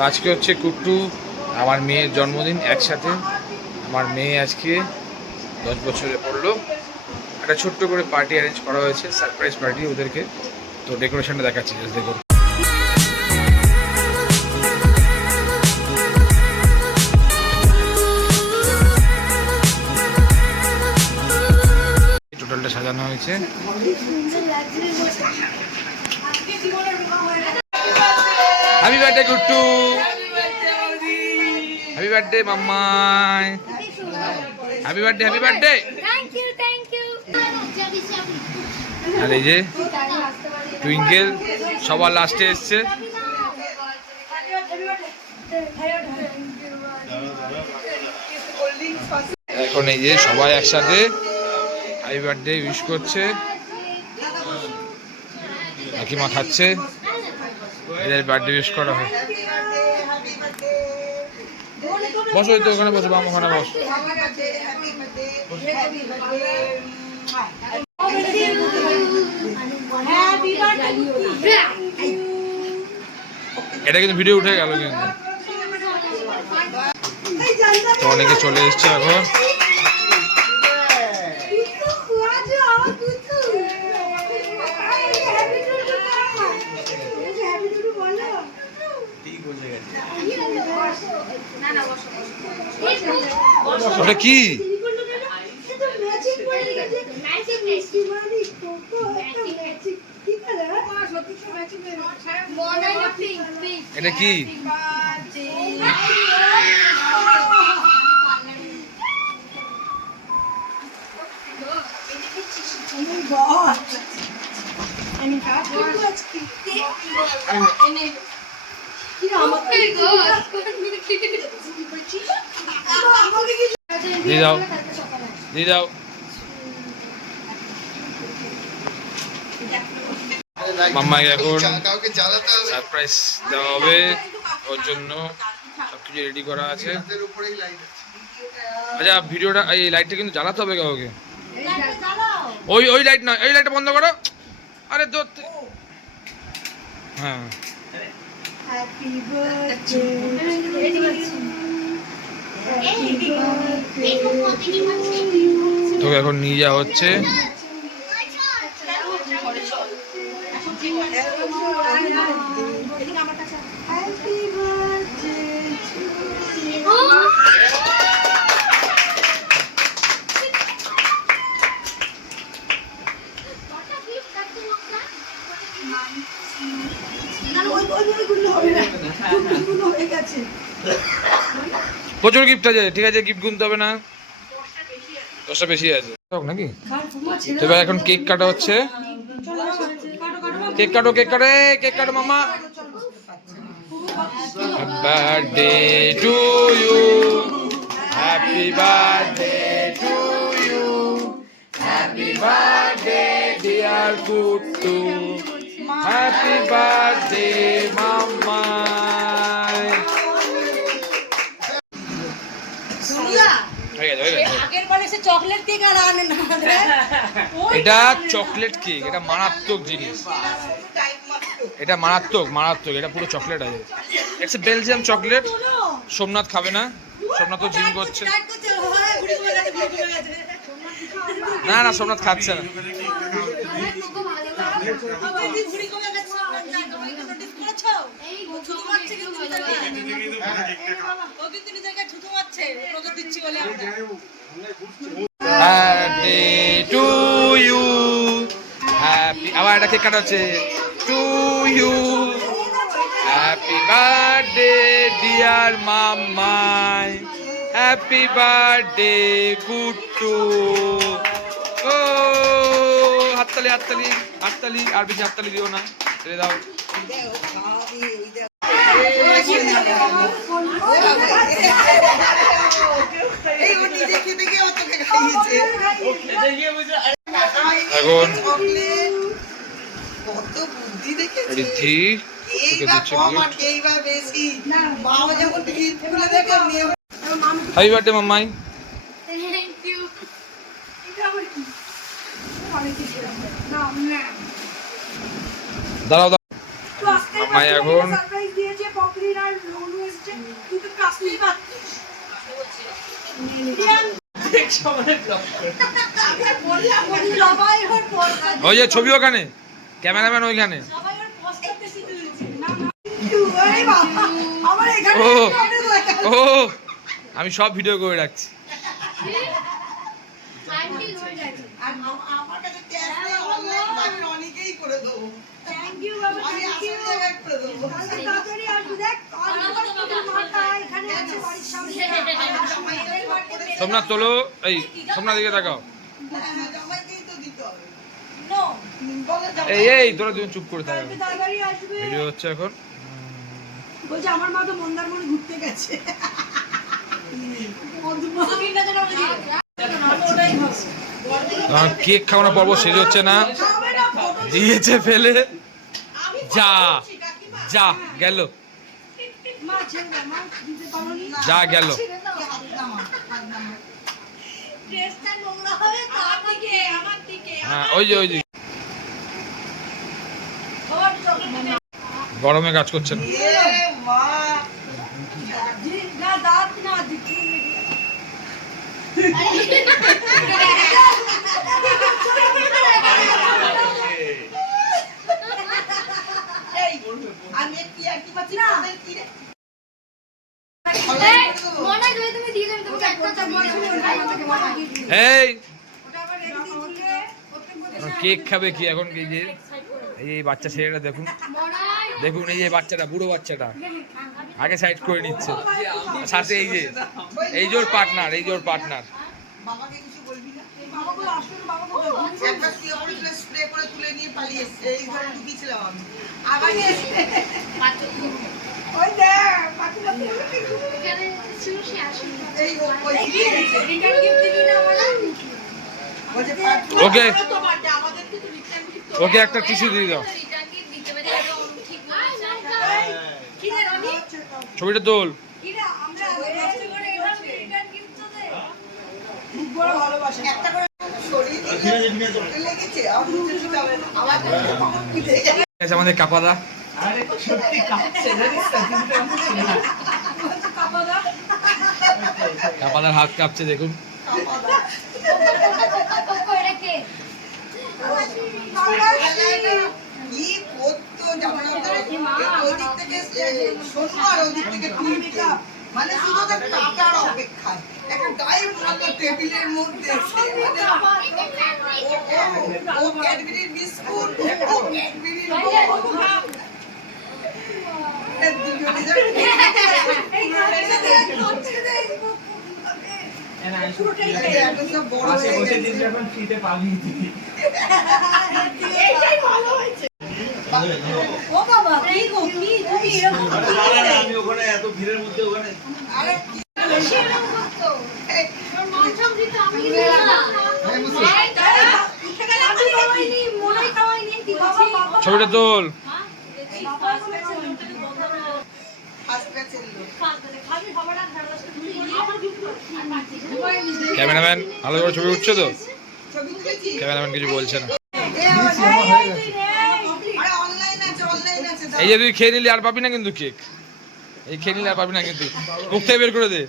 আজকে হচ্ছে কুট্টু আমার মেয়ের জন্মদিন একসাথে। আমার মেয়ে আজকে 10 বছরে পড়লো। একটা ছোট্ট করে পার্টি অ্যারেঞ্জ করা হয়েছে, সারপ্রাইজ পার্টি ওদেরকে। তো ডেকোরেশনটা দেখাচ্ছি, জাস্ট দেখুন। টোটালটা সাজানো হয়েছে। Happy birthday Kuttu, happy birthday মাম্মাই, হ্যাপি বার্থডে, হ্যাপি বার্থডে। আর এই যে টুইঙ্কেল সবার লাস্টে এসছে। এখন এই যে সবাই একসাথে হ্যাপি বার্থডে উইশ করছে, কাকিমা খাচ্ছে, এদের বার্থডে উইশ করা হয়। বসো, তো ওখানে বসো, বাম ওখানে বসো। এটা কিন্তু ভিডিও উঠে গেল, কিন্তু তো অনেকে চলে এসছে এখন। ওটা কি? এটা কি? দিয়ে দাও, দিয়ে দাও। মাম্মাকে এখন সারপ্রাইজ দেওয়া হবে, ওর জন্য সবকিছু রেডি করা আছে। আচ্ছা, ভিডিওটা এই লাইটটা কিন্তু জ্বালাতে হবে কাউকে। ওই ওই লাইট না, এই লাইটটা বন্ধ করো। আরে দূর। হ্যাঁ, তোকে এখন নিয়ে যাওয়া হচ্ছে। প্রচুর গিফট আছে, ঠিক আছে, গিফট গুনতে হবে না, 10টা বেশি আছে নাকি। এবার এখন কেক কাটা হচ্ছে। কেক কাটো, কেক কাটে, কেক কাটো মামা। Happy birthday to you, happy birthday to you, happy birthday dear Kuttu, happy birthday মাম্মা। এটা চকলেট কেক, এটা মারাত্মক জিনিস, এটা মারাত্মক মারাত্মক, এটা পুরো চকলেট আছে। এটা বেলজিয়াম চকলেট। সোমনাথ খাবে না, সোমনাথ তো জিম করছে। না না, সোমনাথ খাচ্ছে না। Birthday to you, happy, আবার একটা কেক কাটা হচ্ছে। To you, happy birthday dear মাম্মাই, happy birthday কুট্টু। ও হাততালি, হাততালি, হাততালি, আর বেশি হাততালি দিও না, ছেড়ে দাও। এখন ঋদ্ধি হ্যাপি বার্থডে মাম্মাই। দাঁড়াও, মামাই এখন ওই যে ছবি ওখানে, ক্যামেরাম্যান ওইখানে। ও ও আমি সব ভিডিও করে রাখছি। সোমনাথ তোলো, এই সোমনাথ দিকে তাকাও। এই এই তোরা তুমি চুপ করে থাকো, ভিডিও হচ্ছে এখন। বলছে আমার মা তো মন্দারমণি ঘুরতে গেছে। কেক খাওয়ানো পর্ব শেষ হচ্ছে না, দিয়েছে ফেলে। যা যা গেল, যা গেল। হ্যাঁ ওই যে ওই যে গরমে কাজ করছে না। এই কেক খাবে কি এখন? কি যে এই বাচ্চা ছেলেটা দেখুন, দেখুন এই যে বাচ্চাটা, বুড়ো বাচ্চাটা আগে সাইড করে নিচ্ছে। সাথে এই যে এই জোর পার্টনার, এই জোর পার্টনার। ওকে ওকে একটা টিস্যু দিয়ে দাও, ছবিটা তোল। আমাদের কাপাদা কাপাদার হাত কাঁপছে দেখুন। মানে শুধু টাটার অপেক্ষা একটা গায়ে ভালো টেবিলের মধ্যে ও ক্যাডবেরির বিস্কুট, ও ক্যাডবেরির ছবিটা তোল। ক্যামেরাম্যান ভালো করে ছবি উঠছে তো? ক্যামেরাম্যান কিছু বলছে না। এই যে তুই খেয়ে নিলি আর পাবি না কিন্তু কেক, এই খেয়ে নিলে আর পাবি না কিন্তু, মুখ থেকে বের করে দে।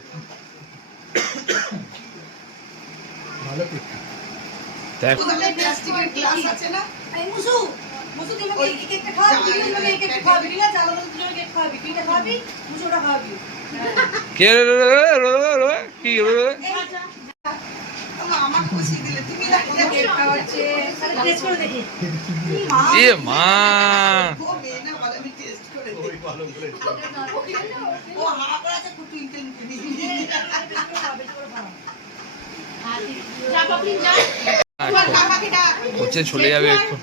চলে যাবে একটু।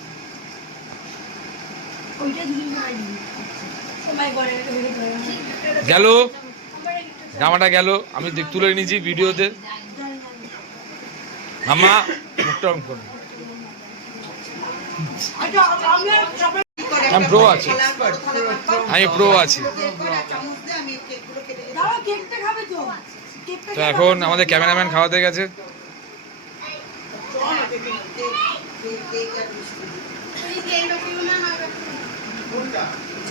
গেল জামাটা গেল, আমি তুলে নিয়েছি ভিডিওতে। মামা মুখটা অন করুন। আমি প্রো আছি, আমি প্রো আছি। তো এখন আমাদের ক্যামেরাম্যান খাওয়াতে গেছে।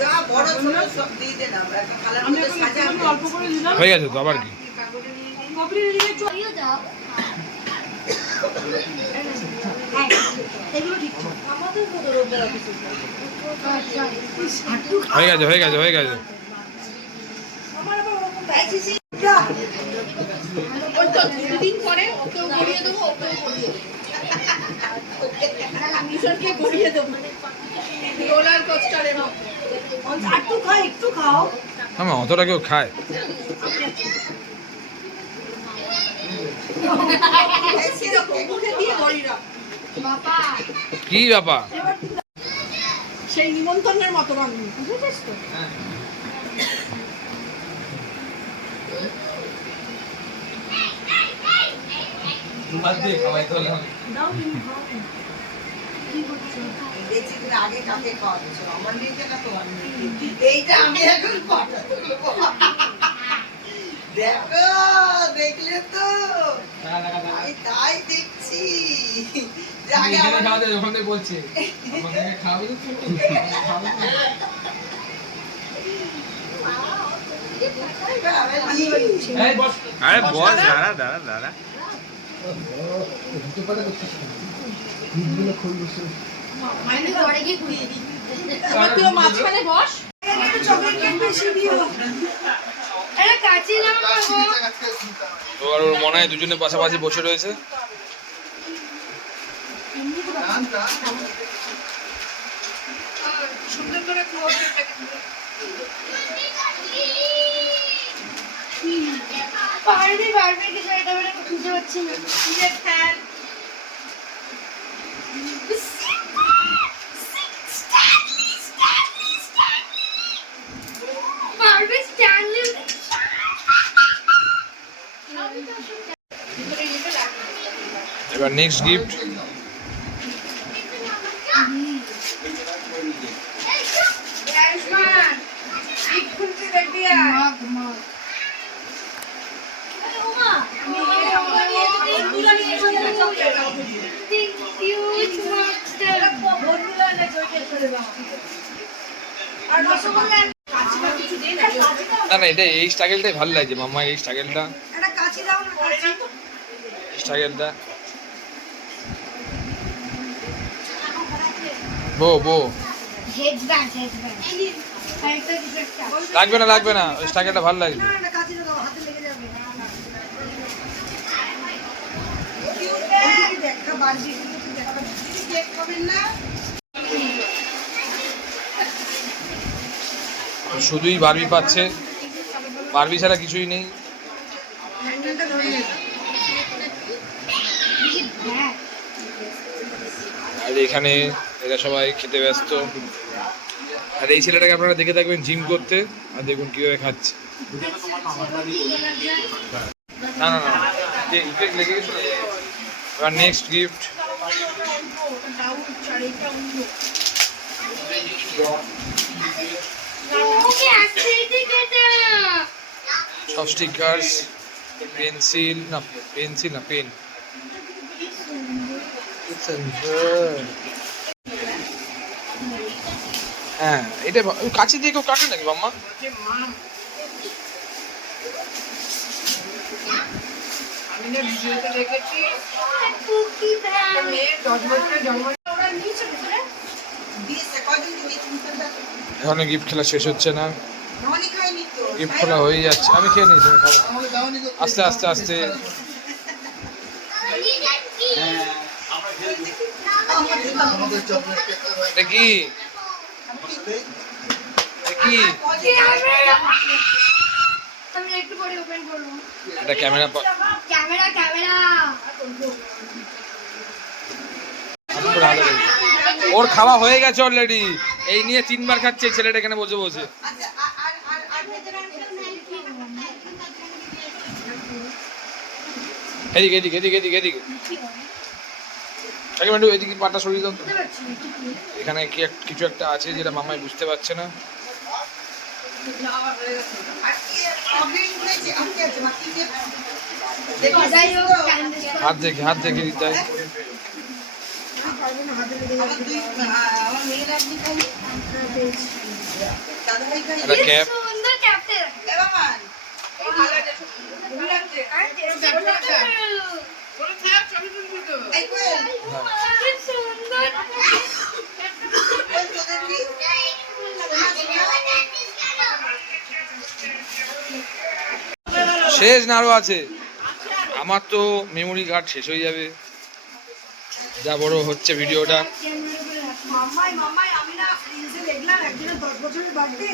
যা বড় ছোট সব দিয়ে দেন আমরা একটা কালার আমি মধ্যে এখন সাজা একটু অল্প করে দিলাম। হয়ে গেছে তো আবার কি? কপির দিকে চড়িয়ে যাও। এগুলো ঠিক আছে। আমাদের কত রোববার অফিসে। হয়ে গেছে হয়ে গেছে হয়ে গেছে। আমার আবার ওরকম দেখেছি। ওই তো দুদিন পরে ওকেও গড়িয়ে দেবো, ওকেও গড়িয়ে দেবো। মিশনকে গড়িয়ে দেবো। রোলার কোস্টারের মতো। একটু খাও, একটু খাও। না অতটা কেউ খায়? মুখে দিয়ে ধরি রাখ। কি ব্যাপার? সেই নিমন্ত্রণের মতো রান্না, বুঝেছিস তো? দেখছি তুমি আগে কাকে খাওয়াচ্ছ আমার মেয়েকে না তোমার মেয়েকে এইটা আমি এখন কথা বলবো দেখো দেখলে তো আমি তাই দেখছি যে আগে আমার বলছে খাবে আরে বস, দাঁড়া দাঁড়া দাঁড়া। এবার তুইও মাঝখানে বস। এবার ওর মনে হয় দুজনে পাশাপাশি বসে রয়েছে। সুন্দর করে ক্লোজের প্যাকেট পারবি কিছু এটা বেটা খুঁজে পাচ্ছি না। দিয়ে ফ্যান। পারবি স্ট্যানলি। এবার নেক্সট গিফট। আয়ুষ্মান ঠিক খুলতে দেখ দিয়া। আর রসগোল্লা কাচিমা কিছু দে না। না না এটা এই স্টাইলটাই ভালো লাগছে মাম্মা, এই স্টাইলটা একটা কাচি দাও না, কাচি। স্টাইলটা বো বো হেডব্যান্ড আরেকটা কিছু একটা লাগবে না ওই স্টাইলটা ভালো লাগছে। না না কাচি দাও, হাতে লেগে যাবে। দেখা বাড়বি কিন্তু দেখাবে কেক খাবেন না। শুধুই বারবি পাচ্ছে, বারবি ছাড়া কিছুই নেই। হ্যান্ডেলটা ধরে নে। আর এখানে এরা সবাই খেতে ব্যস্ত। আর এই ছেলেটাকে আপনারা দেখে থাকবেন জিম করতে, আর দেখুন কিভাবে খাচ্ছে। না না না কেক লেগে গেছে। এবার নেক্সট গিফট। ওকে অ্যাক্টিভিটি কেটে সব স্টিকার্স, পেন্সিল না পেন। হ্যাঁ এটা কাছে দিয়ে কেউ কাটে নাকি মাম্মা? আমি না ভিডিওতে দেখেছি কুকি ব্যাগ মেয়ের 10 বছরের জন্ম ওরা নিয়েছে ভিতরে। দিয়েছে কয়দিন তুমি চিন্তা এখনো গিফট খেলা শেষ হচ্ছে না, ননি খাইনি তো গিফট খোলা হয়ে যাচ্ছে। আমি খেয়ে নিয়েছি, আমি খাবো। আস্তে আস্তে আস্তে। এটা কি? আমি একটু পরে ওপেন করব। এটা ক্যামেরা ক্যামেরা ওর খাওয়া হয়ে গেছে অলরেডি। এই নিয়ে 3 বার খাচ্ছে এই ছেলেটা এখানে বসে বসে। আচ্ছা আর ভেতরে এদিকে এদিকে এদিকে এদিকে এদিকে একটু এদিকে পাটা সরিয়ে দাও তো। এখানে কি কিছু একটা আছে যেটা মামাই বুঝতে পারছে না। আর কি প্রবলেম হয়েছে আর কি আছে বাকি যে যাই হোক হাত দেখে দিতে হয়। আমার মেয়ের আপনি দাদা ভাই খাই একটা ক্যাপ, সুন্দর ক্যাপ্টেন এ বাবান এই কোয়েল সুন্দর কোয়েল তোদের কি শেষ না আরো আছে? আমার তো মেমোরি কার্ড শেষ হয়ে যাবে, যা বড় হচ্ছে ভিডিওটা। মাম্মাই মাম্মাই আমি না রিলসে দেখলাম একজনের 10 বছরের বার্থডে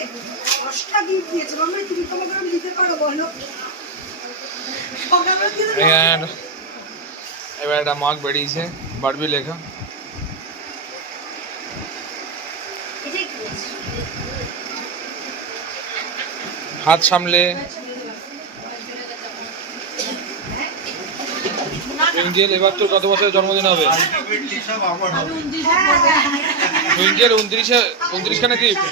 10টা গিফট দিয়েছে। মাম্মাই তুমি তোমাকে আমি দিতে পারো বলো? সকালবেলা দিয়ে দিলে এবার একটা মার্ক বেরিয়েছে, বারবি লেখা। হাত সামলে টুইঙ্কেল, এবার তোর কত বছরের জন্মদিন হবে? টুইঙ্কেল 29 খানা গিফট।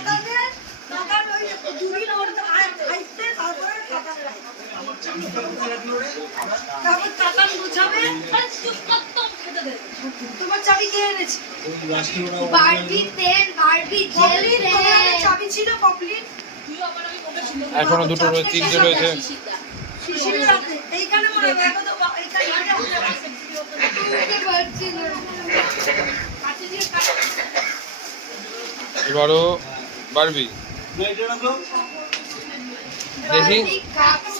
টাকার ওই দুদিন ওর আইতে তারপরে টাকা তারপর টাকা বুঝাবে আর চুপ করতাম খেতে দেবে। তোমার চাবি কে এনেছে? Barbie pen Barbie gel pen চাবি ছিল কমপ্লিট। এখনো দুটো রয়েছে, তিনটে রয়েছে। শিশিরের রাতে এইখানে মনে হয় এখন তো এইখানে বুঝতে পারছি না এবারও বারবি দেখি। বারবি কাপস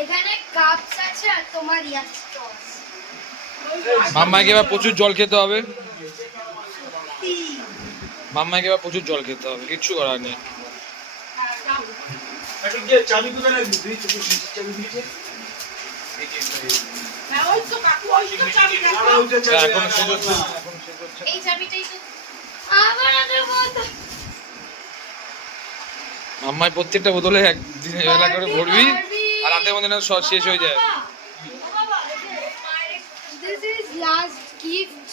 এখানে কাপস আছে আর তোমার ইয়াস্টস মাম্মাকে এবার প্রচুর জল খেতে হবে, মাম্মাকে এবার প্রচুর জল খেতে হবে, কিচ্ছু করার নেই। চাবি কোথায় রাখবি তুই? তোকে চাবি দিয়েছে? ওই তো কাকু ওই তো চাবি দেখো। এখনো শেষ হচ্ছে না, এই চাবিটাই তো আবার আগে বলতো মাম্মাই প্রত্যেকটা বোতলে একদিন বেলা করে ভরবি আর রাতের মধ্যে না সব শেষ হয়ে যায়। This is last gift.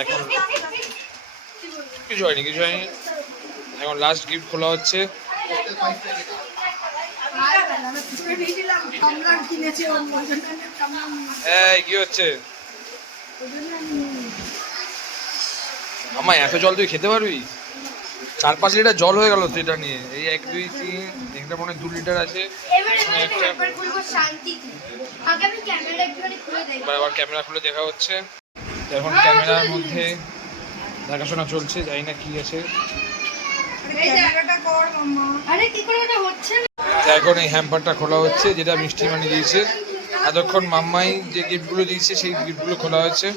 এখন কিছু হয়নি, কিছু হয়নি। এখন লাস্ট গিফট খোলা হচ্ছে। আমি পুরো নিয়ে নিলাম কামলার কিনেছে ওর মজা কামলার এই কি হচ্ছে? মাম্মা এত জল তুই খেতে পারবি? 4-5 লিটার জল হয়ে গেল তো এটা নিয়ে। এই 1 2 3 একটা মনে হয় 2 লিটার আছে। এবারে আমি পেপার খুলবো শান্তিতে। আগে আমি ক্যামেরা একটুখানি খুলে দেখব। এবার আবার ক্যামেরা খুলে দেখা হচ্ছে। এখন ক্যামেরার মধ্যে দেখাশোনা চলছে, জানি না কি আছে। এই জায়গাটা কর মাম্মা। আরে কি করে ওটা হচ্ছে না? এখন এই হ্যাম্পারটা খোলা হচ্ছে, যেটা মিষ্টি মানি দিয়েছে। এতক্ষণ মাম্মাই যে গিফটগুলো দিয়েছে সেই গিফটগুলো খোলা হচ্ছে।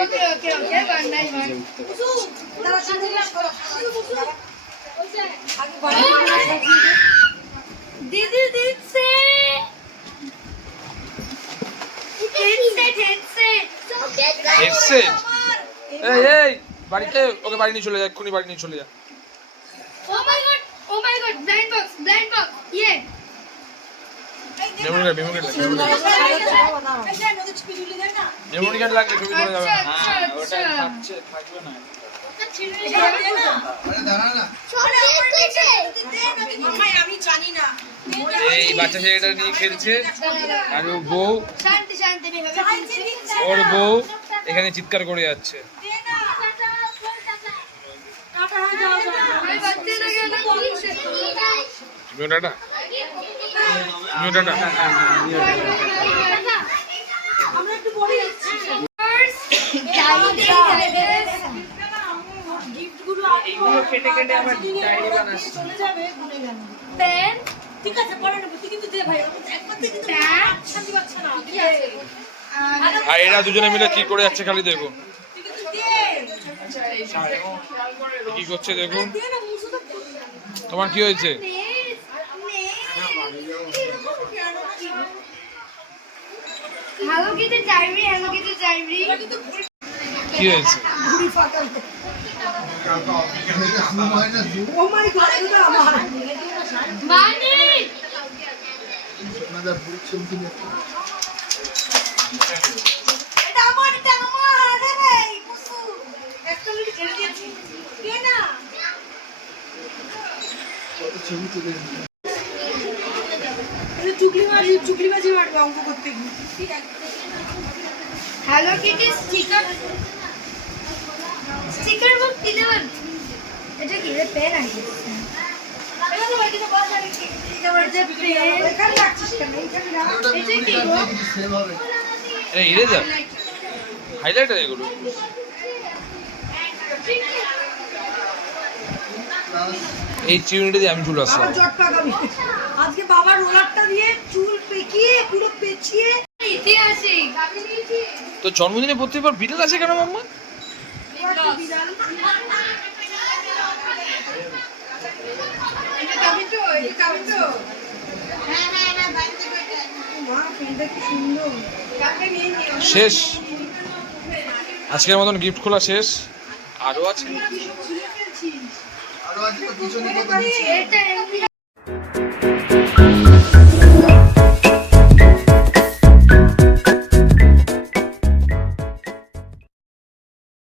ওকে ওকে ওকে ওয়ান বাই ওয়ান। তারা সাথে দিদি দিচ্ছে হেডসেট হেডসেট। এই এই বাড়িতে ওকে বাড়ি নিয়ে চলে যা, এক্ষুনি বাড়ি নিয়ে চলে যা। ও মাই গড ব্লাইন্ড বক্স ইয়ে memory card, memory card, memory card লাগলে ছবি তোলা যাবে না। আচ্ছা আচ্ছা থাকবে না। আমি জানি না। এই বাচ্চা ছেলেটা নিয়ে খেলছে আর ও বউ, শান্তি শান্তি ওর বউ এখানে চিৎকার করে যাচ্ছে। তুমিও টাটা, তুমিও টাটা। আমরা একটু পরে যাচ্ছি। গিফটগুলো এইগুলো কেটে কেটে আমার ডায়েরি বানাচ্ছি। চলে যাবে ভুলে গেল। পেন ঠিক আছে পরে নেব। তুই কিন্তু দে ভাই। একবার থেকে কিন্তু শান্তি পাচ্ছে না। কি আছে? আর এরা দুজনে মিলে কি করে যাচ্ছে খালি দেখুন, তুই কিন্তু দে। কি করছে দেখুন। দে না মুসু তো। তোমার কি হয়েছে? হ্যালো কিটি ডায়েরি কি হয়েছে? ঘুড়ি ফাটাল। ও মাই গড এটা আমার। মানে এটা আমার রে ভাই মুসু। একটা লিখে ছেড়ে দিয়েছি। দে না। চুগলিবাজি মারবে অঙ্ক করতে গিয়ে। হ্যালো কিটি স্টিকার স্টিকার বুক দিতে পারবি? এটা কি রে, পেন আছে? এটা তো বাকি তো বাস আর কি। এটা বড় যে পেন। এখানে রাখছিস কেন? এইখানে রাখ। এটা কি গো? এটা ইরেজার, হাইলাইটার এগুলো। এই চিউনিটা দিয়ে আমি চুল আসলাম। বাবা জট লাগাবি। আজকে বাবার রোলারটা দিয়ে চুল পেকিয়ে পুরো পেঁচিয়ে ইতিহাসিক। তো জন্মদিনে প্রত্যেকবার বিড়াল আছে কেন মাম্মা? মা পেনটা কি সুন্দর। শেষ, আজকের মতন গিফট খোলা শেষ। আরো আছে। কি সব ছিঁড়ে ফেলছিস? আরো আজকে পিছনে কত আরে, এটা এমনি